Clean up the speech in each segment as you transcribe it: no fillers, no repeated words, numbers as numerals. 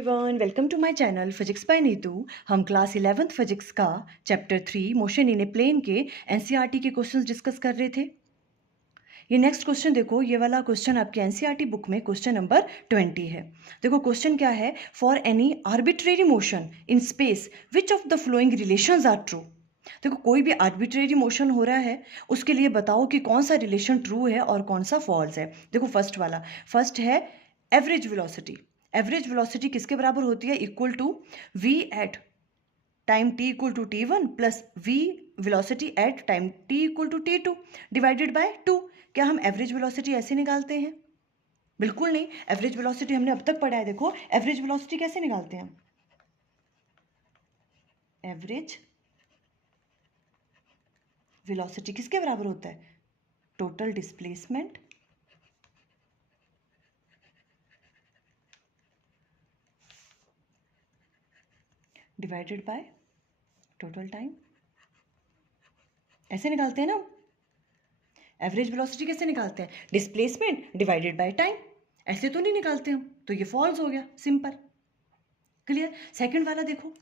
Everyone, welcome to my channel physics by Neetu. हम class 11th physics का chapter 3 motion in a plane के NCERT के questions discuss कर रहे थे। ये नेक्स्ट क्वेश्चन देखो, ये वाला क्वेश्चन आपके एनसीईआरटी बुक में क्वेश्चन नंबर 20 है। देखो क्वेश्चन क्या है, for any arbitrary motion in space which of the following relations are true. देखो कोई भी आर्बिट्रेरी मोशन हो रहा है, उसके लिए बताओ कि कौन सा रिलेशन ट्रू है और कौन सा फॉल्स है। देखो फर्स्ट है एवरेज वेलोसिटी। एवरेज वेलोसिटी किसके बराबर होती है, equal to v at time t equal to t1 plus v velocity at time t equal to t2 divided by 2। क्या हम एवरेज वेलोसिटी ऐसे निकालते हैं? बिल्कुल नहीं। एवरेज वेलोसिटी हमने अब तक पढ़ा है। देखो एवरेज वेलोसिटी कैसे निकालते हैं, एवरेज वेलोसिटी किसके बराबर होता है, total displacement divided by total time. ऐसे निकालते हैं ना। एवरेज वेलोसिटी कैसे निकालते हैं, डिस्प्लेसमेंट डिवाइडेड बाय टाइम। ऐसे तो नहीं निकालते हम, तो ये फॉल्स हो गया, सिंपल, क्लियर। सेकंड वाला देखो,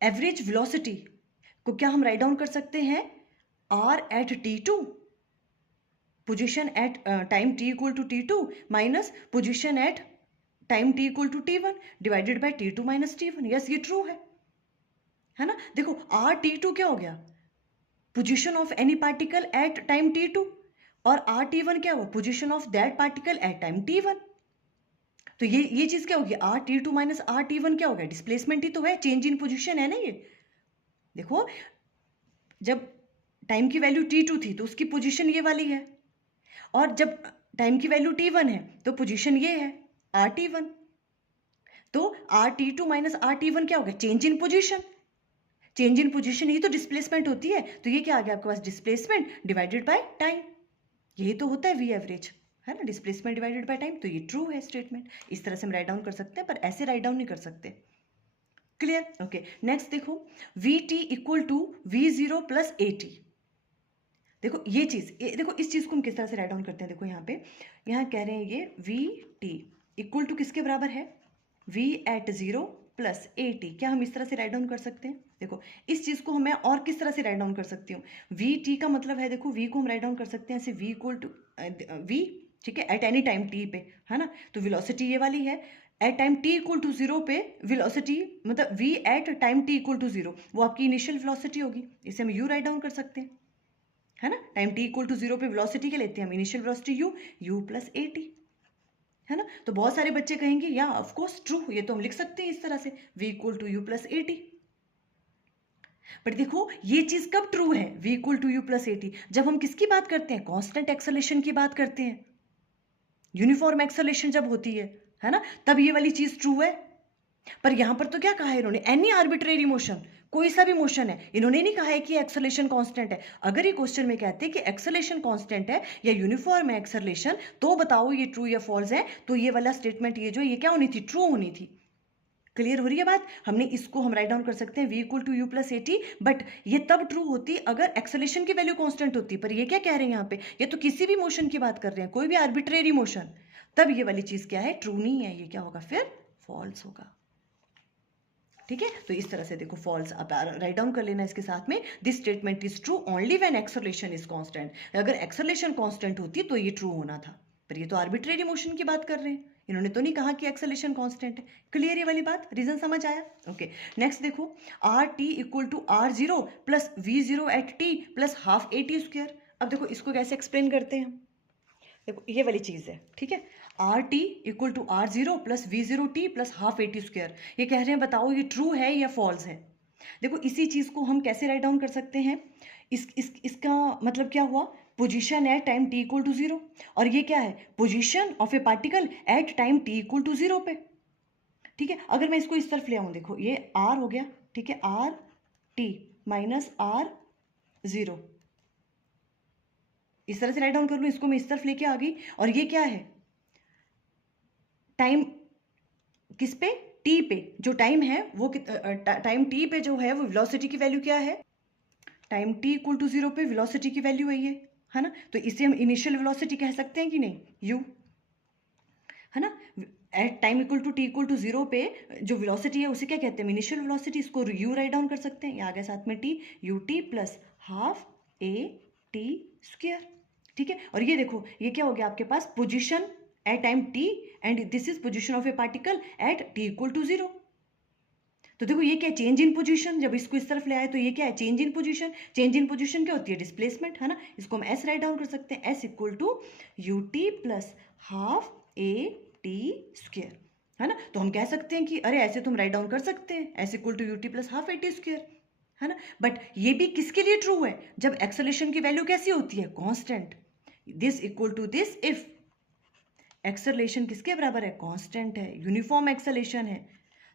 एवरेज वेलोसिटी को क्या हम राइट डाउन कर सकते हैं, r at t2 position at time t equal to t2 minus position at time t equal to t1 divided by t2 minus t1। Yes, ये true है ना। देखो आर t2 क्या हो गया, position of any particle at time t2, और r t1 क्या हुआ, position of that particle at time t1। तो ये चीज क्या होगी, are t2 minus are t1 क्या हो गया, डिस्प्लेसमेंट ही तो है, चेंज इन पोजीशन है ना ये। देखो जब टाइम की वैल्यू t2 थी तो उसकी पोजीशन ये वाली है, और जब टाइम की वैल्यू t1 है तो पोजीशन ये है आर t1। तो are t2 minus are t1 क्या हो गया, change in position. Change in position ही तो डिस्प्लेसमेंट होती है, तो ये क्या आ गया आपके पास, डिस्प्लेसमेंट डिवाइडेड बाय टाइम। यही तो होता है वी एवरेज, है ना, डिस्प्लेसमेंट डिवाइडेड बाय टाइम। तो ये ट्रू है स्टेटमेंट। इस तरह से हम राइट डाउन कर सकते हैं, पर ऐसे राइट डाउन नहीं कर सकते, क्लियर। ओके नेक्स्ट देखो, v t equal to v zero plus a t. देखो ये चीज, देखो इस चीज को हम किस तरह से राइट डाउन करते हैं। देखो यहाँ कह रहे हैं ये वी टी इक्वल टू किसके बराबर है, v at zero plus a t. क्या हम इस तरह से राइट डाउन कर सकते हैं? देखो इस चीज को मैं और किस तरह से राइट डाउन कर सकती हूँ, वी टी का मतलब है, देखो v को हम राइट डाउन कर सकते हैं ऐसे, v इक्वल टू v, ठीक है, एट एनी टाइम t पे, है ना। तो वेलोसिटी ये वाली है, at time t equal to zero पे वेलोसिटी, मतलब v at time t equal to zero, वो आपकी इनिशियल वेलोसिटी होगी। इसे हम u राइट डाउन कर सकते हैं, है ना। Time t equal to zero पे वेलोसिटी के लेते हैं हम, initial velocity u plus a t, है ना। तो बहुत सारे बच्चे कहेंगे या ऑफ कोर्स ट्रू, ये तो हम लिख सकते हैं इस तरह से, v equal to u plus a t. But देखो ये चीज कब ट्रू है, v equal to u plus a t, जब हम किसकी बात करते हैं, कांस्टेंट एक्सेलरेशन की बात करते हैं, यूनिफॉर्म एक्सेलरेशन जब होती है ना, तब ये वाली चीज ट्रू है। पर यहां पर तो क्या कहा है इन्होंने, एनी आर्बिट्रेरी मोशन, कोई सा भी मोशन है, इन्होंने नहीं कहा है कि एक्सेलरेशन कांस्टेंट है। अगर ये क्वेश्चन में कहते हैं कि एक्सेलरेशन कांस्टेंट है या यूनिफॉर्म है एक्सेलरेशन, तो बताओ ये ट्रू या फॉल्स है। तो ये वाला स्टेटमेंट, ये क्या होनी थी, ट्रू होनी थी। क्लियर हो रही है बात। हमने इसको हम राइट डाउन कर सकते हैं v equal to u plus a t, but ये तब ट्रू होती अगर एक्सेलरेशन की वैल्यू कांस्टेंट होती। पर ये क्या कह रहे हैं यहाँ पे, ये तो किसी भी मोशन की बात कर रहे हैं, कोई भी आर्बिट्रेरी मोशन, तब ये वाली चीज क्या है, ट्रू नहीं है, ये क्या होगा फिर, फॉल्स होगा, ठीक है। तो इस तरह से देखो फॉल्स आप राइट डाउन कर लेना इसके साथ में, this statement is true only when acceleration is constant. अगर एक्सेलरेशन कांस्टेंट होती तो ये ट्रू होना था, पर ये तो आर्बिट्रेरी मोशन की बात कर रहे हैं, इन्होंने तो नहीं कहा कि एक्सेलरेशन कांस्टेंट है। क्लियर ये वाली बात, रीजन समझ आया। ओके नेक्स्ट देखो, r t equal to r zero plus v zero at t plus half a t square. अब देखो इसको कैसे एक्सप्लेन करते हैं, देखो ये वाली चीज है, ठीक है, r t equal to r zero plus v zero t plus half a t square. ये कह रहे हैं बताओ ये ट्रू है या फॉल्स है। देखो इसी चीज को हम कैसे राइट डाउन कर सकते हैं, इसका मतलब क्या हुआ, position at time t equal to zero, और ये क्या है, position of a particle at time t equal to zero पे, ठीक है। अगर मैं इसको इस तरफ ले आऊं, देखो ये आर हो गया, ठीक है, r t minus r zero, इस तरह से राइट डाउन कर लूं, इसको मैं इस तरफ लेके आ गई, और ये क्या है, टाइम किस पे, टी पे, जो टाइम है वो टाइम टी पे जो है वो वेलोसिटी की वैल्यू क्या है, time t equal to zero पे वेलोसिटी की वैल्यू है ना। तो इसे हम इनिशियल वेलोसिटी कह सकते हैं कि नहीं, u, है ना। At time equal to t equal to 0 पे जो वेलोसिटी है उसे क्या कहते हैं, इनिशियल वेलोसिटी, इसको यू राइट डाउन कर सकते हैं, ये आ गया साथ में t, u t plus half a t square, ठीक है। और ये देखो ये क्या हो गया आपके पास, position at time T and this is position of a particle at T equal to 0। तो देखो ये क्या है, चेंज इन पोजीशन, जब इसको इस तरफ ले आए तो ये क्या है, change in position. Change in position क्या होती है, डिस्प्लेसमेंट, है ना। इसको हम एस राइट डाउन कर सकते हैं, s equal to u t plus half a t square, है ना। तो हम कह सकते हैं कि अरे ऐसे तुम राइट डाउन कर सकते हैं, s equal to u t plus half a t square, है ना। बट ये भी किसके लिए ट्रू है, जब एक्सेलरेशन की वैल्यू कैसी होती है, constant. This equal to this if acceleration किसके बराबर है, कांस्टेंट है, यूनिफॉर्म एक्सेलरेशन है,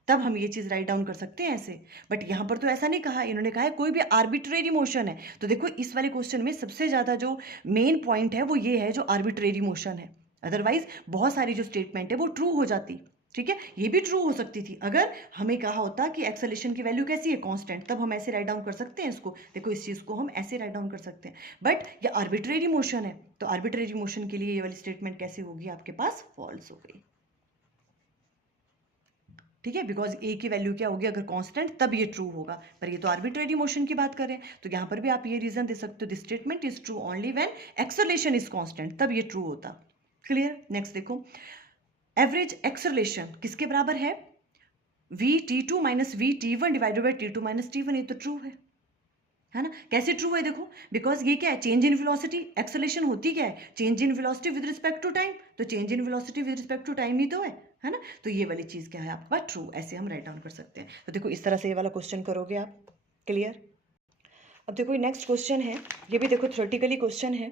तब हम ये चीज़ राइट डाउन कर सकते हैं ऐसे। बट यहाँ पर तो ऐसा नहीं कहा, इन्होंने कहा है कोई भी आर्बिट्रेरी मोशन है। तो देखो इस वाले क्वेश्चन में सबसे ज़्यादा जो मेन पॉइंट है वो ये है जो आर्बिट्रेरी मोशन है, अदरवाइज बहुत सारी जो स्टेटमेंट है वो ट्रू हो जाती, ठीक है। ये भी ट्रू हो सकती थी अगर हमें कहा होता कि एक्सेलरेशन की वैल्यू कैसी है, कांस्टेंट, तब हम ऐसे राइट डाउन कर सकते हैं इसको। देखो इस चीज़ को हम ऐसे राइट डाउन कर सकते हैं, बट ये आर्बिट्रेरी मोशन है, तो आर्बिट्रेरी मोशन के लिए ये वाली स्टेटमेंट कैसे होगी आपके पास, फॉल्स हो गई, ठीक है। बिकॉज ए की वैल्यू क्या होगी अगर कांस्टेंट, तब ये ट्रू होगा, पर ये तो आर्बिट्रेरी मोशन की बात करें, तो यहाँ पर भी आप ये रीजन दे सकते हो, this statement is true only when acceleration is constant, तब ये ट्रू होता। क्लियर। नेक्स्ट देखो, एवरेज एक्सेलरेशन किसके बराबर है, v t two minus v t one divided by t two minus t one, ये तो ट्रू है ना। कैसे ट्रू है, देखो बिकॉज ये क्या है, चेंज इन वेलोसिटी, एक्सेलरेशन होती क्या है, change in velocity with respect to time, तो change in velocity with respect to time ही तो है ना। तो ये वाली चीज क्या है आपके पास, ट्रू, ऐसे हम राइट डाउन कर सकते हैं। तो देखो इस तरह से ये वाला क्वेश्चन करोगे आप। क्लियर। अब देखो नेक्स्ट क्वेश्चन है, ये भी देखो थ्योरेटिकली क्वेश्चन है,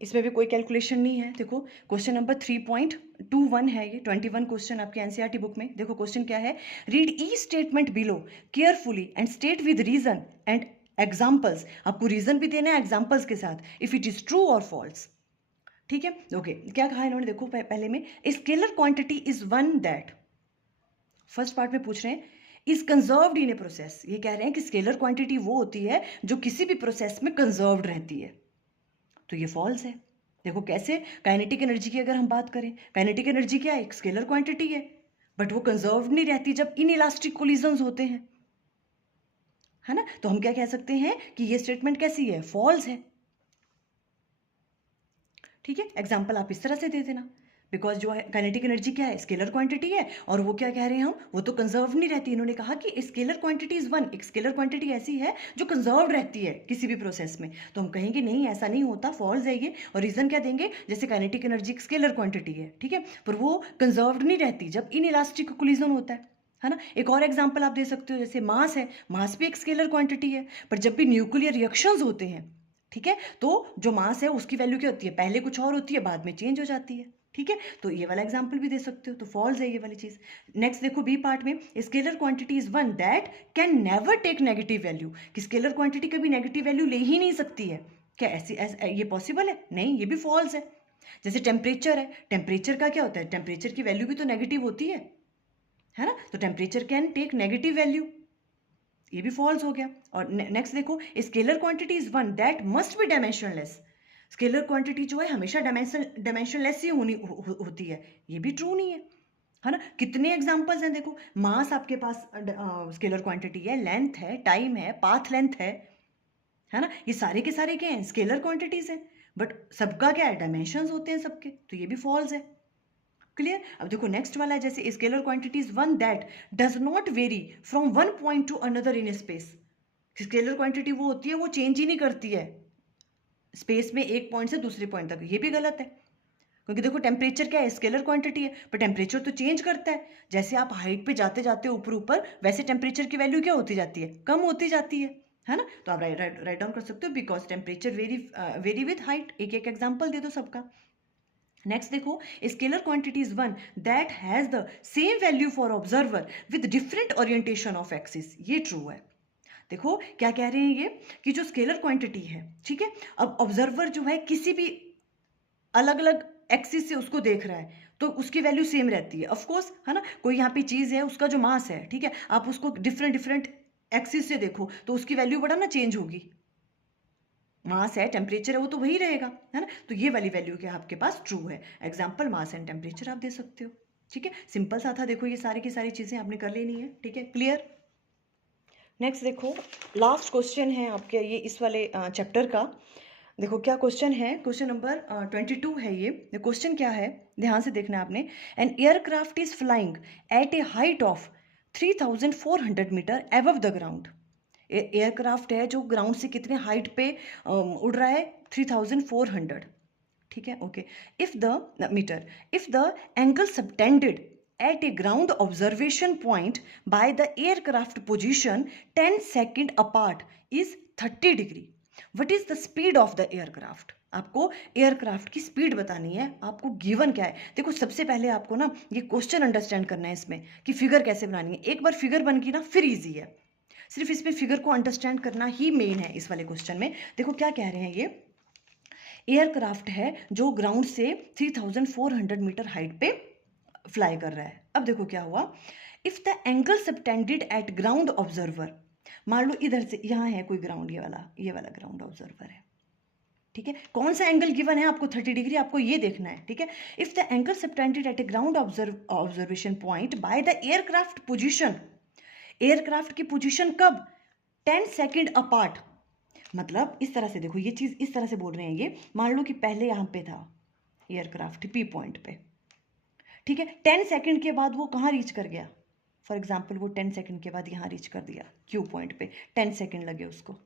इसमें भी कोई कैलकुलेशन नहीं है। देखो क्वेश्चन नंबर 3.21 है, ये 21 क्वेश्चन आपके एनसीईआरटी बुक में। देखो क्वेश्चन क्या है, read the statement below carefully and state with reason and examples, आपको रीजन भी देना है एग्जाम्पल्स के साथ, इफ इट इज ट्रू और फॉल्स, ठीक है। ओके क्या कहा इन्होंने, देखो पहले में scalar quantity is one that, first part में पूछ रहे हैं is conserved in a process, ये कह रहे हैं कि स्केलर क्वांटिटी वो होती है जो किसी भी प्रोसेस में कंजर्व्ड रहती है, तो ये फॉल्स है। देखो कैसे, काइनेटिक एनर्जी की अगर हम बात करें, काइनेटिक एनर्जी क्या है, एक स्केलर क्वांटिटी है, बट वो कंजर्व नहीं रहती जब इनइलास्टिक कोलिजन्स होते हैं, है ना। तो हम क्या कह सकते हैं कि ये स्टेटमेंट कैसी है, फॉल्स है, ठीक है। एग्जाम्पल आप इस तरह से दे देना, बिकॉज जो है काइनेटिक एनर्जी क्या है, स्केलर क्वांटिटी है, और वो क्या कह रहे हैं हम, वो तो कंजर्व नहीं रहती। इन्होंने कहा कि स्केलर क्वांटिटी इज वन, एक स्केलर क्वांटिटी ऐसी है जो कंजर्व रहती है किसी भी प्रोसेस में, तो हम कहेंगे नहीं ऐसा नहीं होता, फॉल्स है ये। और रीजन क्या देंगे, जैसे काइनेटिक एनर्जी स्केलर क्वांटिटी है, ठीक है, पर वो कंजर्व नहीं रहती जब इन इलास्टिक कोलिजन होता है ना। एक और एग्जाम्पल आप दे सकते हो, जैसे मास है, मास भी एक स्केलर क्वांटिटी है, पर जब भी न्यूक्लियर रिएक्शंस होते हैं, ठीक है, तो जो मास है उसकी वैल्यू क्या होती है, पहले कुछ और होती है, बाद में चेंज हो जाती है, ठीक है। तो ये वाला एग्जाम्पल भी दे सकते हो, तो फॉल्स है ये वाली चीज। नेक्स्ट देखो बी पार्ट में, scalar quantity is one that can never take negative value, कि स्केलर क्वांटिटी कभी नेगेटिव वैल्यू ले ही नहीं सकती है, क्या ये पॉसिबल है, नहीं, ये भी फॉल्स है। जैसे टेम्परेचर है, टेम्परेचर का क्या होता है, टेम्परेचर की वैल्यू भी तो नेगेटिव होती है ना, तो temperature can take negative value, ये भी फॉल्स हो गया। और नेक्स्ट देखो, scalar quantity is one that must be dimensionless, scalar quantity जो है हमेशा डायमेंशनलेस ही होती है, ये भी ट्रू नहीं है ना। कितने एग्जांपल्स हैं, देखो मास आपके पास स्केलर क्वांटिटी है, लेंथ है, टाइम है, पाथ लेंथ है ना, ये सारे के सारे क्या हैं, स्केलर क्वांटिटीज हैं, बट सबका क्या है, डायमेंशंस होते हैं सबके, तो ये भी फॉल्स है। क्लियर। अब देखो नेक्स्ट वाला है, जैसे scalar quantity is one that does not very from one point two another in space, scalar quantity वो होती है वो चेंज ही नहीं करती है स्पेस में एक पॉइंट से दूसरे पॉइंट तक, ये भी गलत है, क्योंकि देखो टेम्परेचर क्या है, स्केलर क्वांटिटी है, पर टेम्परेचर तो चेंज करता है, जैसे आप हाइट पे जाते जाते ऊपर ऊपर, वैसे टेम्परेचर की वैल्यू क्या होती जाती है, कम होती जाती है ना। तो आप राइट डाउन कर सकते हो, because temperature vary with height, एक एक एग्जाम्पल दे दो सबका। नेक्स्ट देखो, scalar quantity is one that has the same value for observer with different orientation of axis, ये ट्रू है। देखो क्या कह रहे हैं ये, कि जो स्केलर क्वांटिटी है, ठीक है, अब ऑब्जर्वर जो है किसी भी अलग अलग एक्सिस से उसको देख रहा है, तो उसकी वैल्यू सेम रहती है, ऑफ कोर्स, है ना। कोई यहाँ पे चीज है, उसका जो मास है, ठीक है, आप उसको डिफरेंट डिफरेंट एक्सिस से देखो तो उसकी वैल्यू बड़ा ना चेंज होगी, मास है, टेम्परेचर है, वो तो वही रहेगा, है ना। तो ये वाली वैल्यू क्या आपके पास ट्रू है, एग्जाम्पल मास एंड टेम्परेचर आप दे सकते हो, ठीक है, सिंपल सा था। देखो ये सारी की सारी चीज़ें आपने कर लेनी है, ठीक है, क्लियर। नेक्स्ट देखो, लास्ट क्वेश्चन है आपके ये इस वाले चैप्टर का। देखो क्या क्वेश्चन है, क्वेश्चन नंबर 22 है ये। क्वेश्चन क्या है, ध्यान से देखना आपने। An aircraft is flying at a height of 3400 metre above the ground. Aircraft है जो ग्राउंड से कितने हाइट पे उड़ रहा है, 3400, ठीक है, okay. If the metre, if the angle subtended at a ground observation point by the aircraft position 10 second apart is 30 degree. What is the speed of the aircraft? आपको एयरक्राफ्ट की स्पीड बतानी है। आपको गिवन क्या है, देखो सबसे पहले आपको ना ये क्वेश्चन अंडरस्टैंड करना है इसमें कि फिगर कैसे बनानी है। एक बार फिगर बन गई ना फिर इजी है, सिर्फ इसमें फिगर को अंडरस्टैंड करना ही मेन है इस वाले क्वेश्चन में। देखो क्या कह रहे हैं, ये एयरक्राफ्ट है जो ग्राउंड से 3400 मीटर हाइट पे फ्लाई कर रहा है। अब देखो क्या हुआ, if the angle subtended at ground observer, मान लो इधर से यहाँ है कोई ग्राउंड, ये वाला ग्राउंड ऑब्जर्वर है, ठीक है। कौन सा एंगल गिवन है आपको, 30 डिग्री, आपको ये देखना है, ठीक है। If the angle subtended at A ground observation point by the aircraft position, aircraft की पोजिशन कब, 10 सेकेंड अपार्ट। मतलब इस तरह से देखो, ये चीज इस तरह से बोल रहे हैं ये, मान लो कि पहले यहाँ पे था एयरक्राफ्ट पी पॉइंट पे, ठीक है, 10 सेकंड के बाद वो कहाँ रीच कर गया, फॉर एग्जाम्पल वो 10 सेकंड के बाद यहाँ रीच कर दिया क्यू पॉइंट पे, 10 सेकंड लगे उसको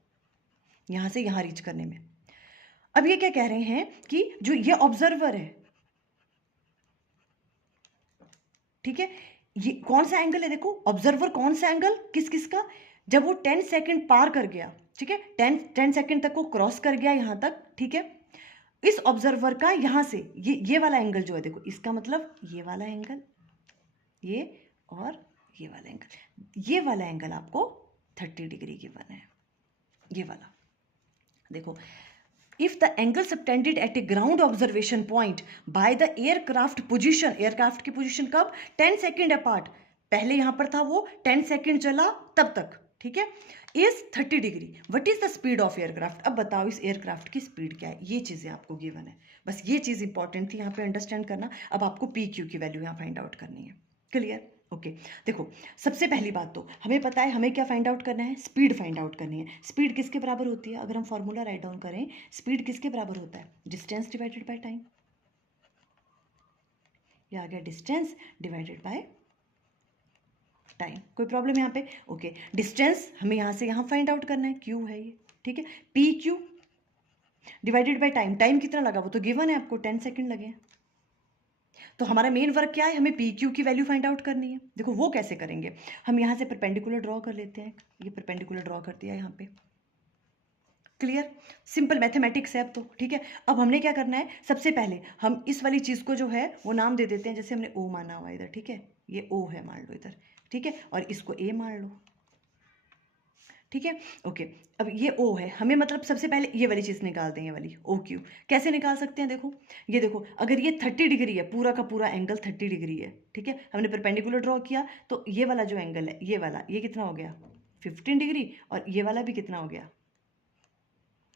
यहाँ से यहाँ रीच करने में। अब ये क्या कह रहे हैं कि जो ये ऑब्जर्वर है, ठीक है, ये कौन सा एंगल है, देखो ऑब्जर्वर कौन सा एंगल, किस किस का, जब वो 10 सेकंड पार कर गया, ठीक है, 10 सेकंड तक वो क्रॉस कर गया यहाँ तक, ठीक है। इस ऑब्जर्वर का यहां से ये वाला एंगल जो है, देखो इसका मतलब ये वाला एंगल, ये और ये वाला एंगल आपको 30 डिग्री गिवन है, ये वाला। देखो, if the angle subtended at A ground observation point by the aircraft position, aircraft की पोजीशन कब, 10 सेकेंड अपार्ट, पहले यहां पर था वो 10 सेकेंड चला तब तक, ठीक है, is 30 degree. What is the speed of aircraft, अब बताओ इस एयरक्राफ्ट की स्पीड क्या है, ये चीजें आपको गिवन है, बस ये चीज इंपॉर्टेंट थी यहाँ पे अंडरस्टैंड करना। अब आपको पी क्यू की वैल्यू यहाँ फाइंड आउट करनी है, क्लियर, ओके। देखो सबसे पहली बात तो हमें पता है हमें क्या फाइंड आउट करना है, स्पीड फाइंड आउट करनी है। स्पीड किसके बराबर होती है, अगर हम फॉर्मूला राइट डाउन करें, स्पीड किसके बराबर होता है, डिस्टेंस डिवाइडेड बाय टाइम, ये आ गया डिस्टेंस डिवाइडेड बाय टाइम। कोई प्रॉब्लम यहाँ पे, ओके। डिस्टेंस हमें यहाँ से यहाँ फाइंड आउट करना है, क्यू है ये, ठीक है, P Q divided by time, time कितना लगा वो तो गिवन है आपको, 10 सेकंड लगे। तो हमारा मेन वर्क क्या है, हमें पी क्यू की वैल्यू फाइंड आउट करनी है। देखो वो कैसे करेंगे, हम यहाँ से परपेंडिकुलर ड्रॉ कर लेते हैं, ये परपेंडिकुलर ड्रॉ कर दिया यहाँ पे, क्लियर, सिंपल मैथमेटिक्स है अब तो, ठीक है। अब हमने क्या करना है, सबसे पहले हम इस वाली चीज़ को जो है वो नाम दे देते हैं, जैसे हमने ओ माना हुआ इधर, ठीक है, ये ओ है मान लो इधर, ठीक है, और इसको ए मान लो, ठीक है, ओके। अब ये ओ है, हमें मतलब सबसे पहले ये वाली चीज़ निकाल दें, ये वाली ओ क्यू कैसे निकाल सकते हैं, देखो ये देखो, अगर ये 30 डिग्री है, पूरा का पूरा एंगल 30 डिग्री है, ठीक है, हमने परपेंडिकुलर ड्रॉ किया, तो ये वाला जो एंगल है, ये वाला, ये कितना हो गया 15 डिग्री, और ये वाला भी कितना हो गया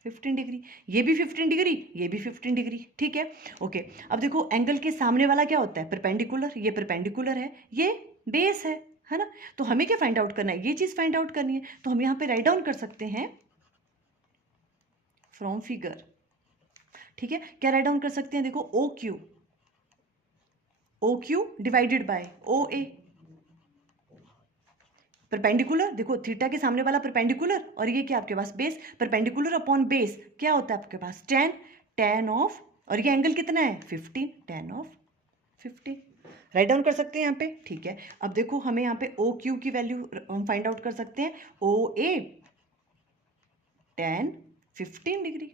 15 डिग्री, ये भी 15 डिग्री, ये भी 15 डिग्री, ठीक है, ओके। अब देखो एंगल के सामने वाला क्या होता है, परपेंडिकुलर, ये परपेंडिकुलर है, ये बेस है ना। तो हमें क्या फाइंड आउट करना है, ये चीज फाइंड आउट करनी है, तो हम यहाँ पे राइट डाउन कर सकते हैं फ्रॉम फिगर, ठीक है, क्या राइट डाउन कर सकते हैं, देखो o q divided by o a, perpendicular, देखो थीटा के सामने वाला परपेंडिकुलर, और ये क्या आपके पास बेस, परपेंडिकुलर अपॉन बेस क्या होता है आपके पास 10, tan ऑफ, और ये एंगल कितना है 15, tan ऑफ 15, राइट डाउन कर सकते हैं यहाँ पे, ठीक है। अब देखो हमें यहाँ पे ओ क्यू की वैल्यू हम फाइंड आउट कर सकते हैं, ओ ए tan 15 डिग्री,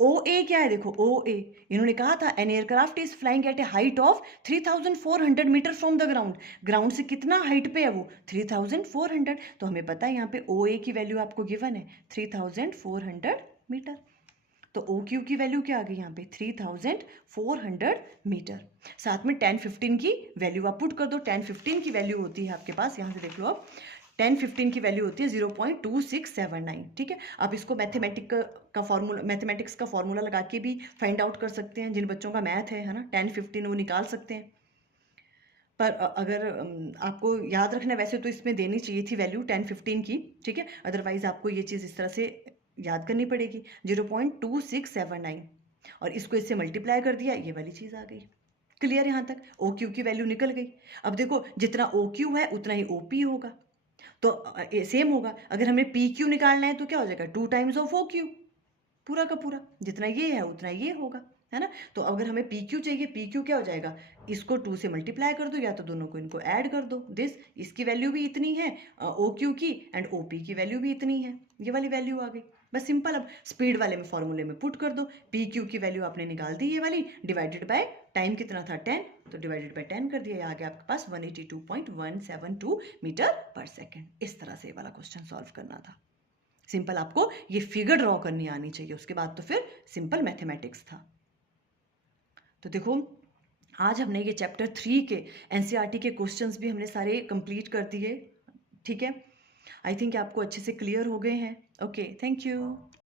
ओ ए क्या है, देखो ओ ए, इन्होंने कहा था an aircraft is flying at a height of 3400 metre from the ground, ground से कितना हाइट पे है वो 3400, तो हमें पता है यहाँ पे ओ ए की वैल्यू आपको गिवन है 3400 मीटर, तो ओ क्यू की वैल्यू क्या आ गई यहाँ पे 3400 मीटर, साथ में 10-15 की वैल्यू आप पुट कर दो, 10-15 की वैल्यू होती है आपके पास, यहाँ से देख लो आप 10-15 की वैल्यू होती है 0.2679, ठीक है। आप इसको मैथमेटिक्स का फॉर्मूला लगा के भी फाइंड आउट कर सकते हैं, जिन बच्चों का मैथ है ना 10-15 वो निकाल सकते हैं, पर अगर आपको याद रखना, वैसे तो इसमें देनी चाहिए थी वैल्यू 10-15 की, ठीक है, अदरवाइज आपको ये चीज़ इस तरह से याद करनी पड़ेगी 0.2679, और इसको इससे मल्टीप्लाई कर दिया, ये वाली चीज़ आ गई। क्लियर यहाँ तक? ओ क्यू की वैल्यू निकल गई। अब देखो जितना ओ क्यू है उतना ही ओ पी होगा, तो सेम होगा। अगर हमें पी क्यू निकालना है तो क्या हो जाएगा, 2 टाइम्स ऑफ ओ क्यू, पूरा का पूरा, जितना ये है उतना ये होगा, है ना। तो अगर हमें पी क्यू चाहिए, पी क्यू क्या हो जाएगा, इसको 2 से मल्टीप्लाई कर दो, या तो दोनों को इनको ऐड कर दो, दिस, इसकी वैल्यू भी इतनी है ओ क्यू की, एंड ओ पी की वैल्यू भी इतनी है, ये वाली वैल्यू आ गई। बस सिंपल। अब स्पीड वाले में फॉर्मूले में पुट कर दो, पी क्यू की वैल्यू आपने निकाल दी ये वाली, डिवाइडेड बाय टाइम कितना था 10, तो डिवाइडेड बाय 10 कर दिया, ये आ गया आपके पास 182.172 मीटर पर सेकेंड। इस तरह से ये वाला क्वेश्चन सॉल्व करना था। सिंपल, आपको ये फिगर ड्रॉ करनी आनी चाहिए, उसके बाद तो फिर सिंपल मैथमेटिक्स था। तो देखो आज हमने ये चैप्टर 3 के एनसीईआरटी के क्वेश्चंस भी हमने सारे कंप्लीट कर दिए, ठीक है। आई थिंक आपको अच्छे से क्लियर हो गए हैं। Okay, thank you.